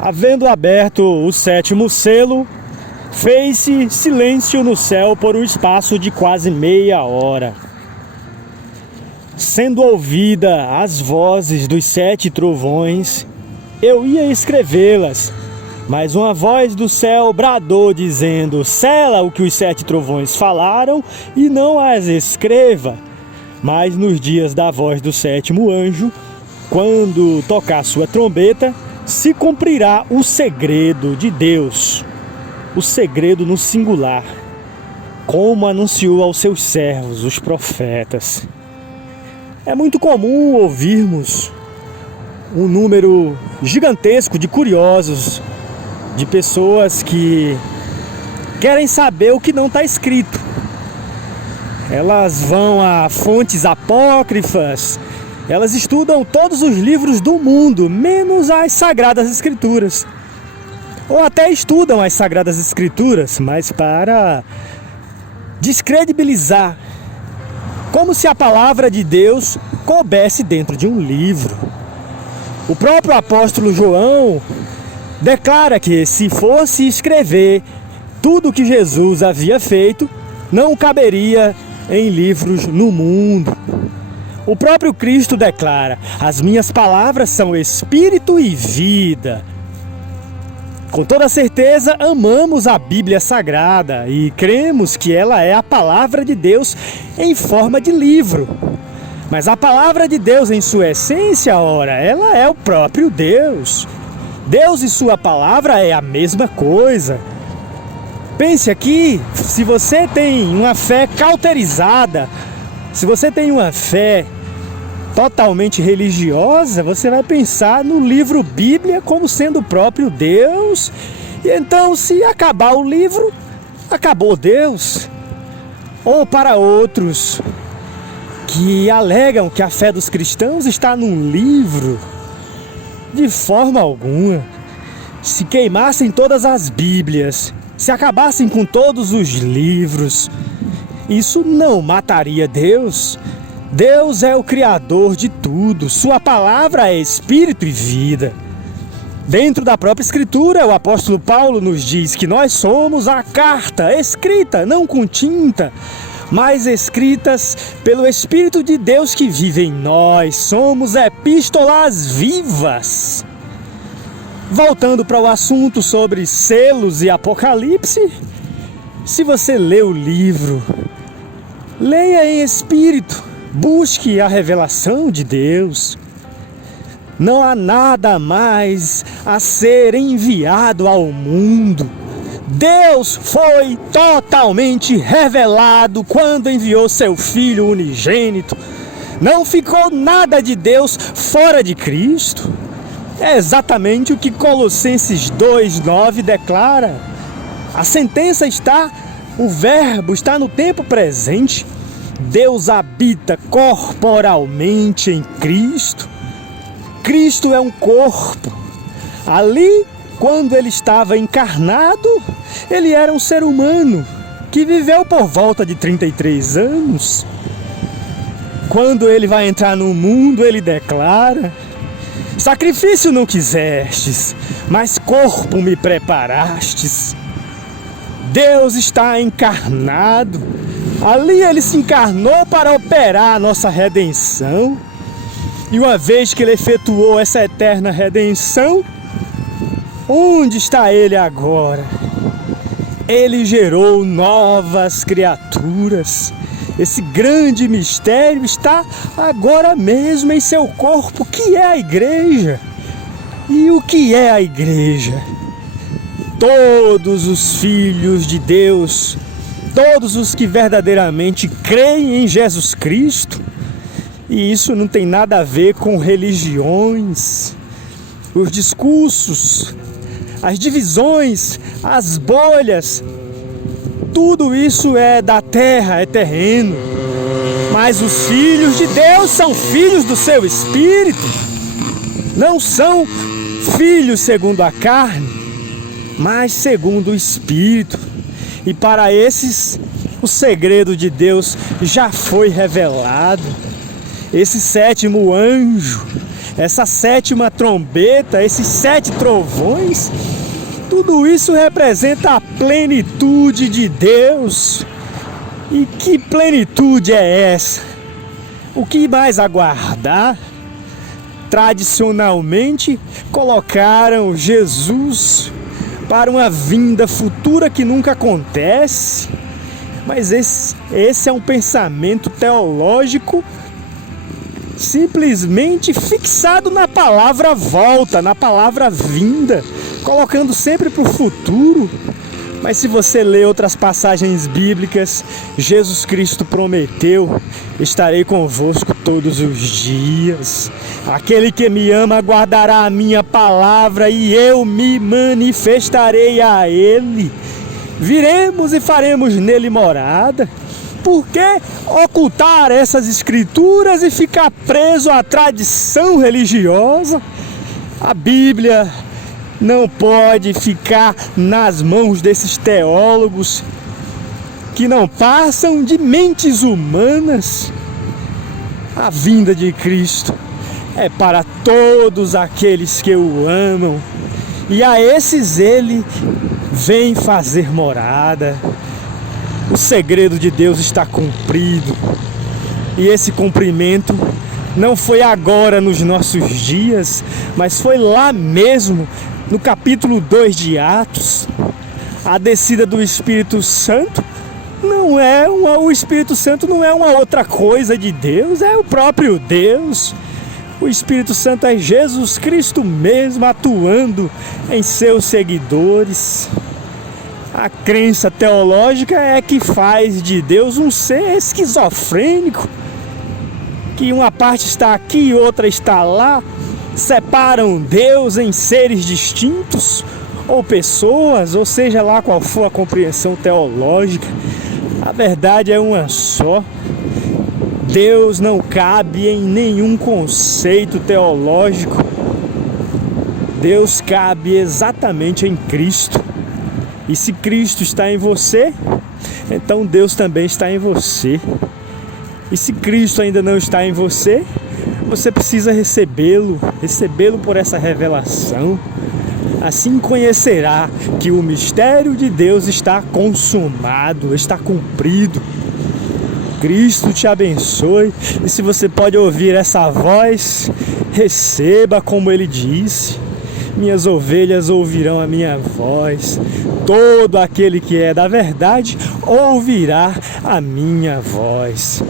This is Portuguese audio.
Havendo aberto o sétimo selo, fez-se silêncio no céu por um espaço de quase meia hora. Sendo ouvida as vozes dos 7 trovões, eu ia escrevê-las, mas uma voz do céu bradou dizendo: sela o que os 7 trovões falaram e não as escreva. Mas nos dias da voz do 7º anjo, quando tocar sua trombeta, se cumprirá o segredo de Deus, o segredo no singular, como anunciou aos seus servos, os profetas. É muito comum ouvirmos um número gigantesco de curiosos, de pessoas que querem saber o que não está escrito. Elas vão a fontes apócrifas, elas estudam todos os livros do mundo, menos as Sagradas Escrituras. Ou até estudam as Sagradas Escrituras, mas para descredibilizar, como se a palavra de Deus coubesse dentro de um livro. O próprio apóstolo João declara que se fosse escrever tudo o que Jesus havia feito, não caberia em livros no mundo. O próprio Cristo declara: as minhas palavras são espírito e vida. Com toda certeza amamos a Bíblia Sagrada e cremos que ela é a palavra de Deus em forma de livro. Mas a palavra de Deus em sua essência, ora, ela é o próprio Deus. Deus e sua palavra é a mesma coisa. Pense aqui, se você tem uma fé cauterizada, se você tem uma fé totalmente religiosa, você vai pensar no livro Bíblia como sendo o próprio Deus. E então, se acabar o livro, acabou Deus. Ou para outros que alegam que a fé dos cristãos está num livro, de forma alguma. Se queimassem todas as Bíblias, se acabassem com todos os livros, isso não mataria Deus. Deus é o Criador de tudo, sua palavra é espírito e vida. Dentro da própria Escritura, o apóstolo Paulo nos diz que nós somos a carta escrita, não com tinta, mas escritas pelo Espírito de Deus que vive em nós. Somos epístolas vivas. Voltando para o assunto sobre selos e Apocalipse, se você lê o livro, leia em espírito. Busque a revelação de Deus. Não há nada mais a ser enviado ao mundo. Deus foi totalmente revelado quando enviou seu Filho unigênito. Não ficou nada de Deus fora de Cristo. É exatamente o que Colossenses 2:9 declara. A sentença está, o verbo está no tempo presente. Deus habita corporalmente em Cristo. Cristo é um corpo. Ali, quando ele estava encarnado, ele era um ser humano que viveu por volta de 33 anos. Quando ele vai entrar no mundo, ele declara: sacrifício não quisestes, mas corpo me preparastes. Deus está encarnado. Ali ele se encarnou para operar a nossa redenção. E uma vez que ele efetuou essa eterna redenção, onde está ele agora? Ele gerou novas criaturas. Esse grande mistério está agora mesmo em seu corpo, que é a igreja. E o que é a igreja? Todos os filhos de Deus, todos os que verdadeiramente creem em Jesus Cristo. E isso não tem nada a ver com religiões, os discursos, as divisões, as bolhas. Tudo isso é da terra, é terreno. Mas os filhos de Deus são filhos do seu Espírito. Não são filhos segundo a carne, mas segundo o Espírito. E para esses, o segredo de Deus já foi revelado. Esse 7º anjo essa sétima trombeta, esses 7 trovões, tudo isso representa a plenitude de Deus. E que plenitude é essa? O que mais aguardar? Tradicionalmente, colocaram Jesus para uma vinda futura que nunca acontece, mas esse é um pensamento teológico simplesmente fixado na palavra volta, na palavra vinda, colocando sempre para o futuro. Mas se você ler outras passagens bíblicas, Jesus Cristo prometeu: estarei convosco todos os dias. Aquele que me ama guardará a minha palavra e eu me manifestarei a ele. Viremos e faremos nele morada. Por que ocultar essas escrituras e ficar preso à tradição religiosa? A Bíblia não pode ficar nas mãos desses teólogos que não passam de mentes humanas. A vinda de Cristo é para todos aqueles que o amam, e a esses ele vem fazer morada. O segredo de Deus está cumprido, e esse cumprimento não foi agora nos nossos dias, mas foi lá mesmo no capítulo 2 de Atos. A descida do Espírito Santo o Espírito Santo não é uma outra coisa de Deus, é o próprio Deus. O Espírito Santo é Jesus Cristo mesmo atuando em seus seguidores. A crença teológica é que faz de Deus um ser esquizofrênico, que uma parte está aqui e outra está lá, separam Deus em seres distintos, ou pessoas, ou seja lá qual for a compreensão teológica. A verdade é uma só. Deus não cabe em nenhum conceito teológico. Deus cabe exatamente em Cristo. E se Cristo está em você, então Deus também está em você. E se Cristo ainda não está em você, você precisa recebê-lo por essa revelação. Assim conhecerá que o mistério de Deus está consumado, está cumprido. Cristo te abençoe. E se você pode ouvir essa voz, receba como ele disse: minhas ovelhas ouvirão a minha voz. Todo aquele que é da verdade ouvirá a minha voz.